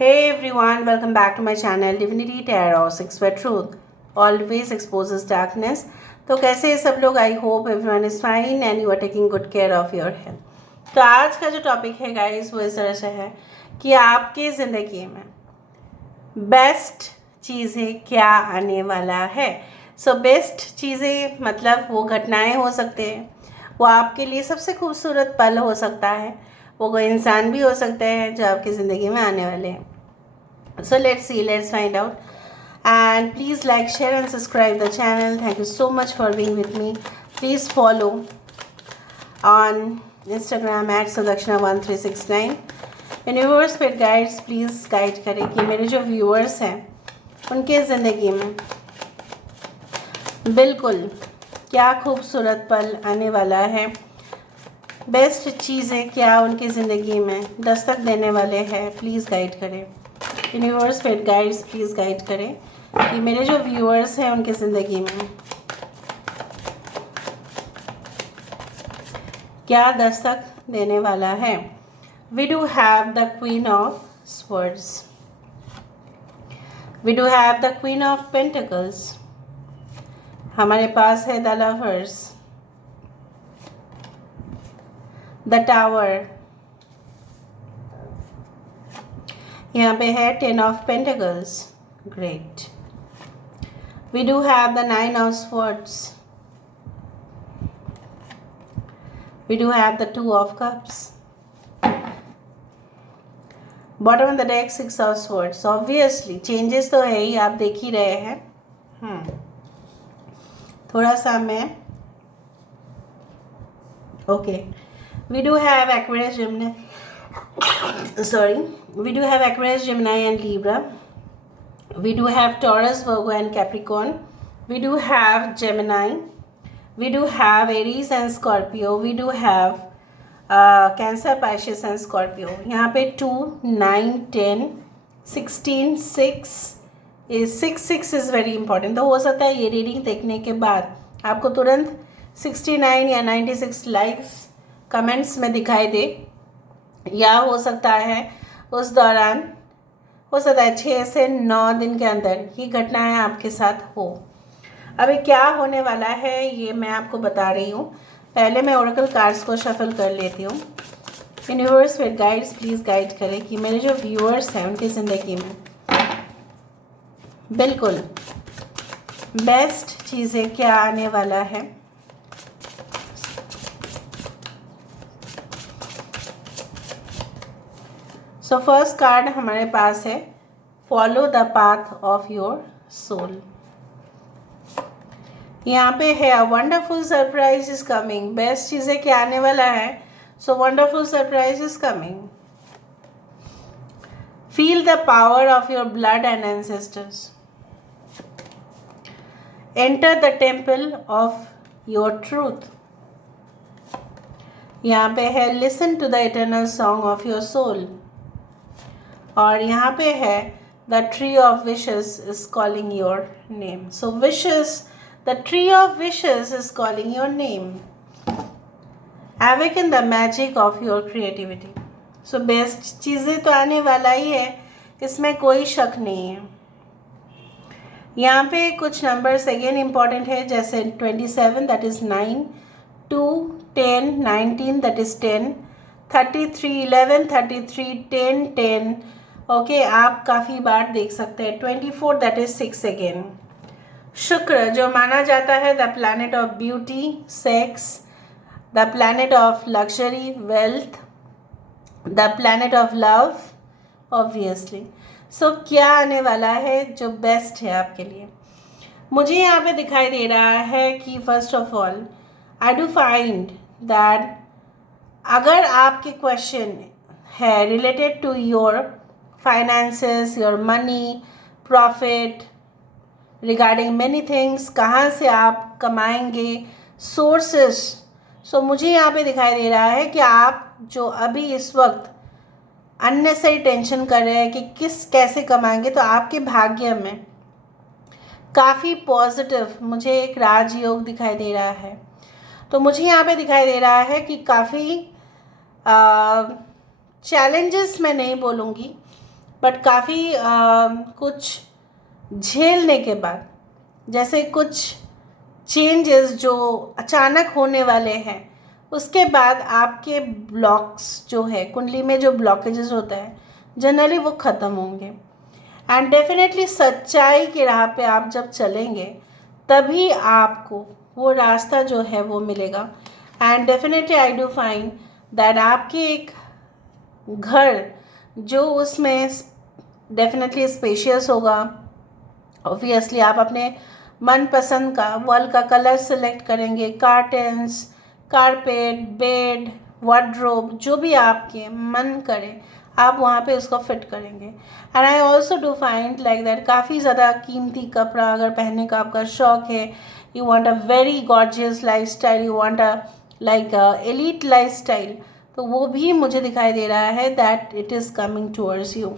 Hey everyone, welcome back to my channel Divinity Tarot 6 where truth always exposes darkness. तो कैसे हैं सब लोग? I hope everyone is fine and you are taking good care of your health. तो आज का जो topic है गाइस वो इस तरह से है कि आपकी ज़िंदगी में बेस्ट चीज़ें क्या आने वाला है। सो बेस्ट चीज़ें मतलब वो घटनाएं हो सकते हैं, वो आपके लिए सबसे खूबसूरत पल हो सकता है, वो कोई इंसान भी हो सकते हैं जो आपकी ज़िंदगी में आने वाले हैं। So let's see, let's find out. And please like, share and subscribe the channel. Thank you so much for being with me. Please follow on Instagram at Sadakshana1369. Universe pet guides please guide करें कि मेरे जो viewers हैं उनके ज़िंदगी में बिल्कुल क्या खूबसूरत पल आने वाला है, बेस्ट चीज़ें क्या उनकी ज़िंदगी में दस्तक देने वाले हैं। प्लीज़ गाइड करें universe pet guides, please guide करें कि मेरे जो व्यूअर्स हैं उनकी ज़िंदगी में क्या दस्तक देने वाला है। We do have the queen of swords, we do have the queen of pentacles, हमारे पास है द लवर्स, द टावर, यहाँ पे है 10 of pentacles, great. We do have the 9 of swords, we do have the 2 of cups, bottom of the deck 6 of swords. Obviously changes तो है ही, आप देख ही रहे हैं। थोड़ा सा मैं okay. We do have Aquarius Gemini, we do have Aquarius, Gemini and Libra. We do have Taurus, Virgo and Capricorn. We do have Gemini. We do have Aries and Scorpio. We do have Cancer, Pisces and Scorpio. यहाँ पे 2, 9, 10, 16, 6 is very important. तो हो सकता है ये reading देखने के बाद आपको तुरंत 69 या 96 लाइक्स कमेंट्स में दिखाई दे, या हो सकता है उस दौरान हो सकता है 6 से 9 दिन के अंदर ये घटनाएं आपके साथ हो। अभी क्या होने वाला है ये मैं आपको बता रही हूँ। पहले मैं ओरेकल कार्ड्स को शफल कर लेती हूँ। Universe with guides please guide करें कि मेरे जो व्यूअर्स हैं उनकी ज़िंदगी में बिल्कुल बेस्ट चीज़ें क्या आने वाला है। सो फर्स्ट कार्ड हमारे पास है follow the path of your soul. यहाँ पे है a wonderful surprise is coming. Best चीज़ें क्या आने वाला है। So wonderful surprise is coming. Feel the power of your blood and ancestors. Enter the temple of your truth. यहाँ पे है listen to the eternal song of your soul. और यहाँ पे है the tree of wishes is calling your name. So wishes, the tree of wishes is calling your name. Awaken the magic of your creativity. So best चीज़ें तो आने वाला ही है, इसमें कोई शक नहीं है। यहाँ पे कुछ नंबर्स अगेन इम्पॉर्टेंट है, जैसे 27 that is 9, 2, 10, 19 that is 10, 33, 11, 33, 10, 10 okay आप काफ़ी बार देख सकते हैं। 24 दैट इज 6 अगेन। शुक्र जो माना जाता है the planet of beauty, sex, the planet of luxury, wealth, the planet of love obviously. So क्या आने वाला है जो बेस्ट है आपके लिए। मुझे यहाँ पे दिखाई दे रहा है कि first of all I do find that अगर आपके क्वेश्चन है related to your finances, your money, profit, regarding many things, कहाँ से आप कमाएंगे, sources। सो मुझे यहाँ पे दिखाई दे रहा है कि आप जो अभी इस वक्त अननेसेसरी टेंशन कर रहे हैं कि कैसे कमाएंगे, तो आपके भाग्य में काफ़ी पॉजिटिव मुझे एक राजयोग दिखाई दे रहा है। तो मुझे यहाँ पे दिखाई दे रहा है कि काफ़ी चैलेंजेस मैं नहीं बोलूँगी, बट काफ़ी कुछ झेलने के बाद, जैसे कुछ चेंजेस जो अचानक होने वाले हैं, उसके बाद आपके ब्लॉक्स जो है, कुंडली में जो ब्लॉकेजेस होता है जनरली वो ख़त्म होंगे। एंड डेफिनेटली सच्चाई की राह पे आप जब चलेंगे तभी आपको वो रास्ता जो है वो मिलेगा। And definitely I do find that आपके एक घर जो उसमें डेफिनेटली स्पेशियस होगा। ऑब्वियसली आप अपने मनपसंद का वॉल का कलर सेलेक्ट करेंगे, कार्टन्स, कारपेट, बेड, वार्डरोब, जो भी आपके मन करे आप वहाँ पे उसको फिट करेंगे। And I also do find like that काफ़ी ज़्यादा कीमती कपड़ा अगर पहनने का आपका शौक है, you want a very gorgeous lifestyle, you want a like elite lifestyle, तो वो भी मुझे दिखाई दे रहा है that it is coming towards you.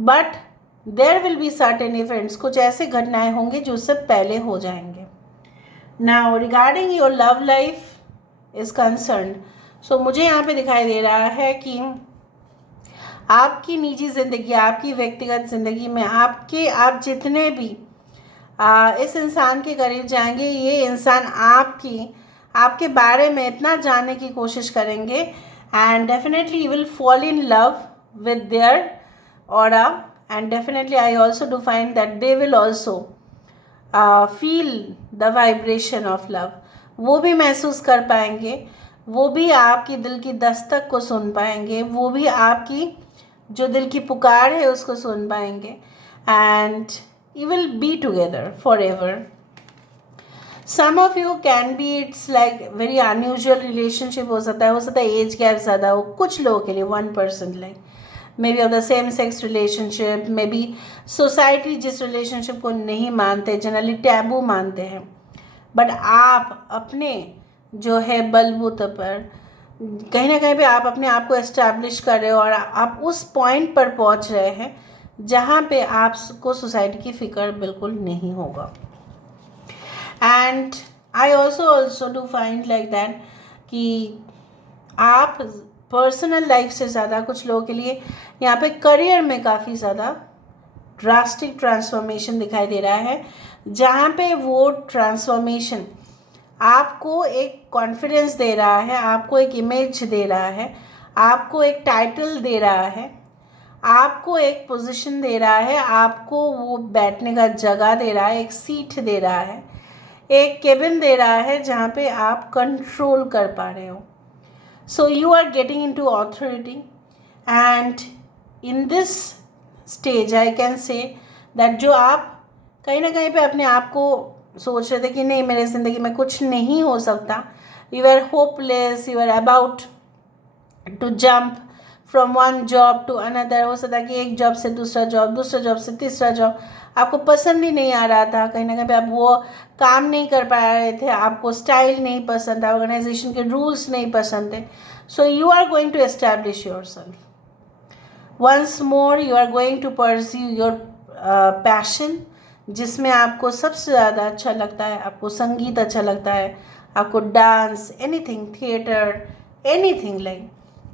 But there will be certain events, कुछ ऐसे घटनाएं होंगे जो उससे पहले हो जाएंगे। Now regarding your love life is concern, so मुझे यहाँ पे दिखाई दे रहा है कि आपकी निजी ज़िंदगी, आपकी व्यक्तिगत ज़िंदगी में आप जितने भी इस इंसान के करीब जाएंगे, ये इंसान आपके बारे में इतना जानने की कोशिश करेंगे and definitely you will fall in love with their aura. And definitely I also do find that they will also feel the vibration of love, वो भी महसूस कर पाएंगे, वो भी आपकी दिल की दस्तक को सुन पाएंगे, वो भी आपकी जो दिल की पुकार है उसको सुन पाएंगे and you will be together forever. Some of you can be it's like very unusual relationship हो सकता है एज गैप ज़्यादा हो कुछ लोगों के लिए, 1% like may be of the same sex relationship, may be society जिस रिलेशनशिप को नहीं मानते, जनरली टैबू मानते हैं, बट आप अपने जो है बलबूते पर कहीं ना कहीं पे आप अपने आप को एस्टैब्लिश कर रहे हो और आप उस पॉइंट पर पहुंच रहे हैं जहाँ पे आपको सोसाइटी की फ़िक्र बिल्कुल नहीं होगा। And I also do find like that कि आप पर्सनल लाइफ से ज़्यादा कुछ लोगों के लिए यहाँ पे करियर में काफ़ी ज़्यादा ड्रास्टिक ट्रांसफॉर्मेशन दिखाई दे रहा है, जहाँ पे वो ट्रांसफॉर्मेशन आपको एक कॉन्फिडेंस दे रहा है, आपको एक इमेज दे रहा है, आपको एक टाइटल दे रहा है, आपको एक पोजीशन दे रहा है, आपको वो बैठने का जगह दे रहा है, एक सीट दे रहा है, एक केबिन दे रहा है जहाँ पे आप कंट्रोल कर पा रहे हो। So you are getting into authority and in this stage I can say that जो आप कहीं ना कहीं पे अपने आप को सोच रहे थे कि नहीं मेरे ज़िंदगी में कुछ नहीं हो सकता, you are hopeless, you are about to jump from one job to another, हो सकता है कि एक जॉब से दूसरा जॉब, दूसरा जॉब से तीसरा जॉब, आपको पसंद ही नहीं आ रहा था, कहीं ना कहीं पे आप वो काम नहीं कर पा रहे थे, आपको स्टाइल नहीं पसंद था, ऑर्गेनाइजेशन के रूल्स नहीं पसंद थे। So you are going to establish yourself once more, you are going to pursue your passion, जिसमें आपको सबसे ज़्यादा अच्छा लगता है, आपको संगीत अच्छा लगता है, आपको dance, anything, theatre, anything like,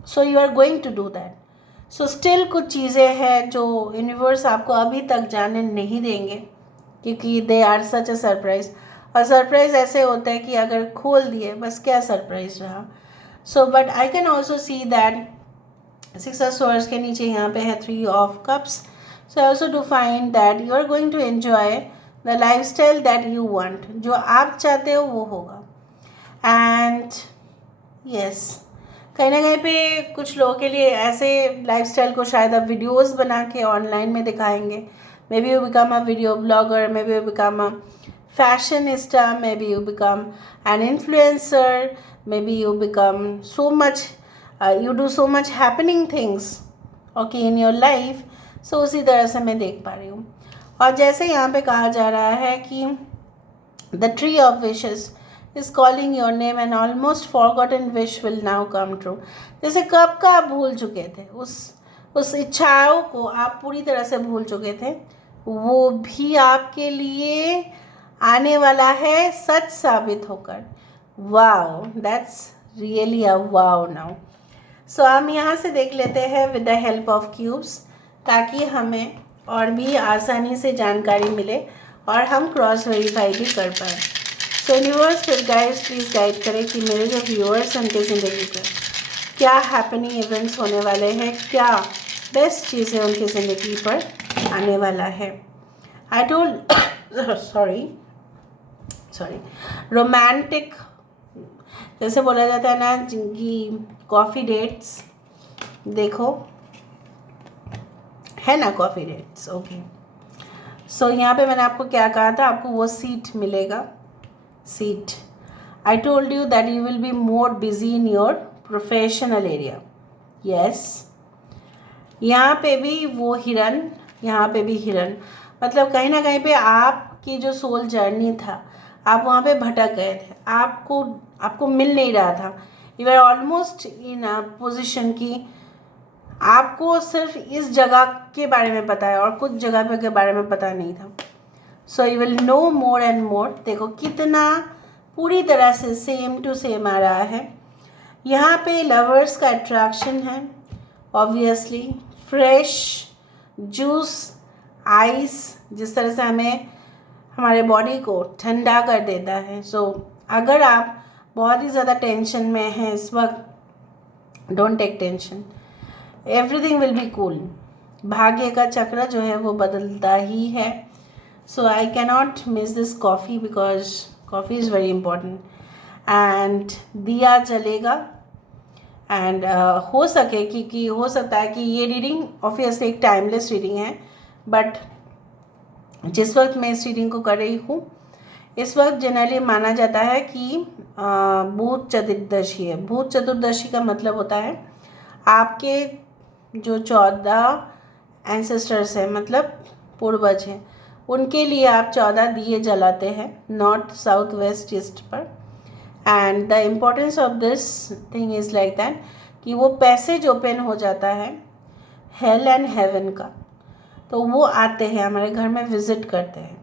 so you are going to do that. So still कुछ चीज़ें हैं जो यूनिवर्स आपको अभी तक जाने नहीं देंगे क्योंकि they are such a surprise, और सरप्राइज़ ऐसे होते हैं कि अगर खोल दिए बस क्या सरप्राइज़ रहा। So but I can also see that 6 of swords के नीचे यहाँ पे है 3 of cups. So I also do find that you are going to enjoy the lifestyle that you want, जो आप चाहते हो वो होगा। And yes, कहीं ना कहीं पे कुछ लोगों के लिए ऐसे लाइफस्टाइल को शायद आप वीडियोस बना के ऑनलाइन में दिखाएंगे, maybe you become a video blogger, maybe you become a fashionista, maybe you become an influencer, maybe you become so much, you do so much happening things okay in your life. So उसी तरह से मैं देख पा रही हूँ। और जैसे यहाँ पे कहा जा रहा है कि the tree of wishes is calling your name and almost forgotten wish will now come true, जैसे कब का आप भूल चुके थे, उस इच्छाओं को आप पूरी तरह से भूल चुके थे, वो भी आपके लिए आने वाला है सच साबित होकर। Wow, that's really a wow now. So हम यहाँ से देख लेते हैं with the help of cubes ताकि हमें और भी आसानी से जानकारी मिले और हम क्रॉस वेरीफाई भी कर पाए। सो यूनिवर्स फिर गाइड्स प्लीज़ गाइड करें कि मेरे जो व्यूअर्स हैं उनके ज़िंदगी पर क्या हैपनिंग इवेंट्स होने वाले हैं, क्या बेस्ट चीज़ें उनकी ज़िंदगी पर आने वाला है। आई टोल्ड सॉरी रोमांटिक, जैसे बोला जाता है ना कि कॉफ़ी डेट्स, देखो है ना कॉफ़ी डेट्स। ओके, सो यहाँ पे मैंने आपको क्या कहा था, आपको वो सीट मिलेगा। Seat, I told you that you will be more busy in your professional area. Yes, यहाँ पे भी वो हिरन, यहाँ पे भी हिरन, मतलब कहीं ना कहीं पे आपकी जो सोल जर्नी था, आप वहाँ पे भटक गए थे, आपको मिल नहीं रहा था। You are almost in a position कि आपको सिर्फ इस जगह के बारे में पता है और कुछ जगह के बारे में पता नहीं था। So you will know more and more. देखो कितना पूरी तरह से सेम टू सेम आ रहा है। यहाँ पे लवर्स का अट्रैक्शन है, ऑब्वियसली फ्रेश जूस, आइस, जिस तरह से हमें हमारे बॉडी को ठंडा कर देता है। सो अगर आप बहुत ही ज़्यादा टेंशन में हैं इस वक्त, don't take tension, everything will be cool. भाग्य का चक्र जो है वो बदलता ही है। So I cannot miss this coffee because coffee is very important. And दिया जलेगा एंड हो सके, क्योंकि हो सकता है कि ये रीडिंग ऑब्वियसली एक टाइमलेस रीडिंग है, बट जिस वक्त मैं इस रीडिंग को कर रही हूँ इस वक्त जनरली माना जाता है कि भूत चतुर्दशी है। भूत चतुर्दशी का मतलब होता है आपके जो 14 एंसेस्टर्स हैं, मतलब पूर्वज हैं, उनके लिए आप 14 दिए जलाते हैं नॉर्थ साउथ वेस्ट ईस्ट पर। And the importance of this thing is like that कि वो पैसेज ओपन हो जाता है हेल एंड हेवन का, तो वो आते हैं हमारे घर में, विजिट करते हैं,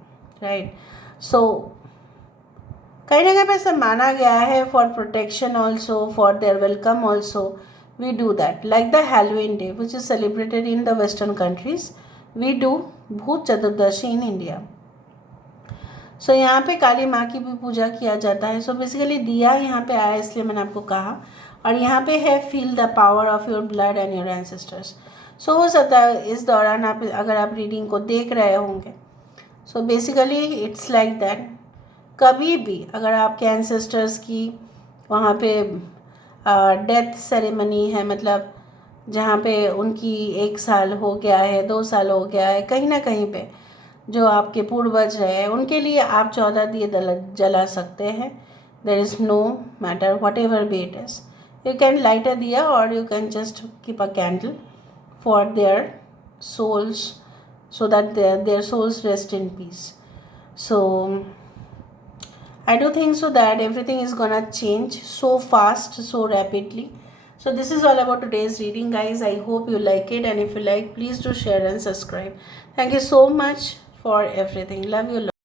राइट। सो कहीं ना कहीं ऐसा माना गया है for protection also, for their welcome also, we do that like the Halloween day which is celebrated in the western countries, we do Bhoot Chaturdashi in India. सो यहाँ पे काली माँ की भी पूजा किया जाता है। सो बेसिकली दिया यहाँ पे आया इसलिए मैंने आपको कहा। और यहाँ पे है feel the power of your blood and your ancestors. So हो सकता है इस दौरान आप अगर आप रीडिंग को देख रहे होंगे, so basically it's like that कभी भी अगर आपके एंसेस्टर्स की वहाँ पे डेथ सेरेमनी है, मतलब जहाँ पे उनकी 1 साल हो गया है, 2 साल हो गया है, कहीं ना कहीं पे जो आपके पूर्वज है उनके लिए आप 14 दिए जला सकते हैं। There is no matter whatever be it is, you can light a diya और you can just keep a candle for their souls so that their souls rest in peace. So I do think so that everything is gonna change so fast, so rapidly. So this is all about today's reading, guys. I hope you like it, and if you like, please do share and subscribe. Thank you so much for everything. Love you.